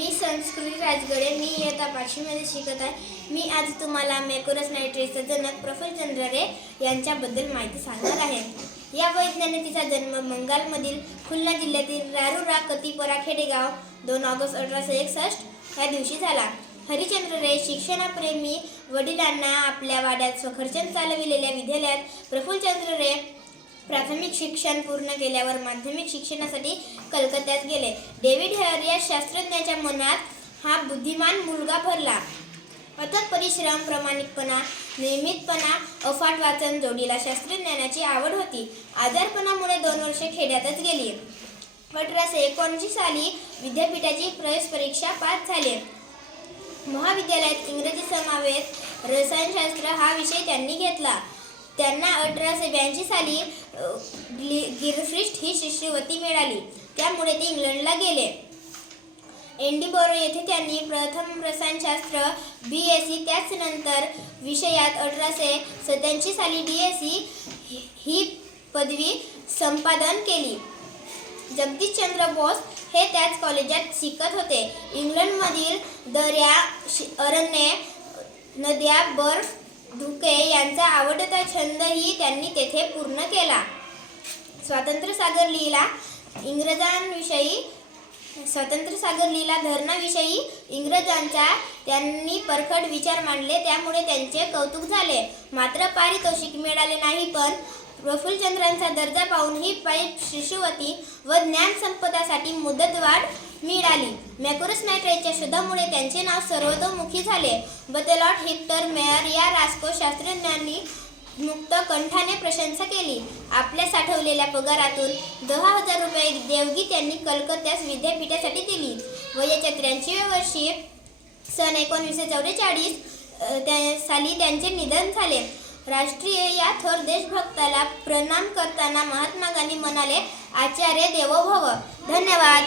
मी संस्कृती राजगडे मी इयत्ता पाचवीमध्ये शिकत आहे. मी आज तुम्हाला मेकोरस नायट्रेसचा जनक प्रफुल्लचंद्र रे यांच्याबद्दल माहिती सांगणार आहे. या वैज्ञानिकीचा जन्म बंगालमधील खुलना जिल्ह्यातील रारुरा कतीपरा खेडेगाव दोन ऑगस्ट अठराशे एकसष्ट या दिवशी झाला. हरिचंद्र रे शिक्षणाप्रेमी वडिलांना आपल्या वाड्यात स्वखर्चन चालविलेल्या विद्यालयात प्रफुल्लचंद्र रे प्राथमिक शिक्षण पूर्ण केल्यावर माध्यमिक शिक्षणासाठी कलकत्त्यात गेले. डेव्हिड हेअर या शास्त्रज्ञाच्या मनात हा बुद्धिमान मुलगा भरला. अथक परिश्रम प्रामाणिकपणा नियमितपणा अफाट वाचन जोडीला शास्त्रज्ञानाची आवड होती. आजारपणामुळे दोन वर्षे खेड्यातच गेली. अठराशे एकोणऐंशी साली विद्यापीठाची प्रवेश परीक्षा पास झाले. महाविद्यालयात इंग्रजी समावेश रसायनशास्त्र हा विषय त्यांनी घेतला. त्यांना अठराशे ब्याऐंशी साली ग्लि- गिरफ्रिस्ट ही शिष्यवृत्ती मिळाली. त्यामुळे ते इंग्लंडला गेले. एंडीबोरो येथे त्यांनी प्रथम रसायनशास्त्र बी एस सी त्याचनंतर विषयात अठराशे सत्याऐंशी साली डी एस सी ही पदवी संपादन केली. जगदीशचंद्र बोस हे त्याच कॉलेजात शिकत होते. इंग्लंडमधील दर्या शि- अरण्ये नद्या बर्फ धुके यांचा आवडता छंदही त्यांनी तेथे पूर्ण केला. स्वातंत्र्य सागर लिहिला इंग्रजांविषयी स्वातंत्र्य सागर लिहिला धरणाविषयी इंग्रजांचा त्यांनी परखड विचार मांडले त्यामुळे त्यांचे कौतुक झाले. मात्र पारितोषिक मिळाले नाही पण प्रफुल्लचंद्रांचा दर्जा पाहून ही पाईप शिशुवती व ज्ञान संपदासाठी मुदतवाढ मिळाली. मॅकोरस नायट्राईटच्या शोधामुळे त्यांचे नाव सर्वतोमुखी झाले. बतलॉट हेक्टर मेयर या रास्को शास्त्रज्ञांनी मुक्त कंठाने प्रशंसा केली. आपल्या साठवलेल्या पगारातून दहा हजार रुपये देवगी त्यांनी कलकत्त्यास विद्यापीठासाठी दिली. वयाच्या त्र्याऐंशीव्या वर्षी सन एकोणीसशे चौवेचाळीस त्या साली त्यांचे निधन झाले. राष्ट्रीय या थोर देशभक्ताला प्रणाम करताना महात्मा गांधी म्हणाले आचार्य देवो भव धन्यवाद.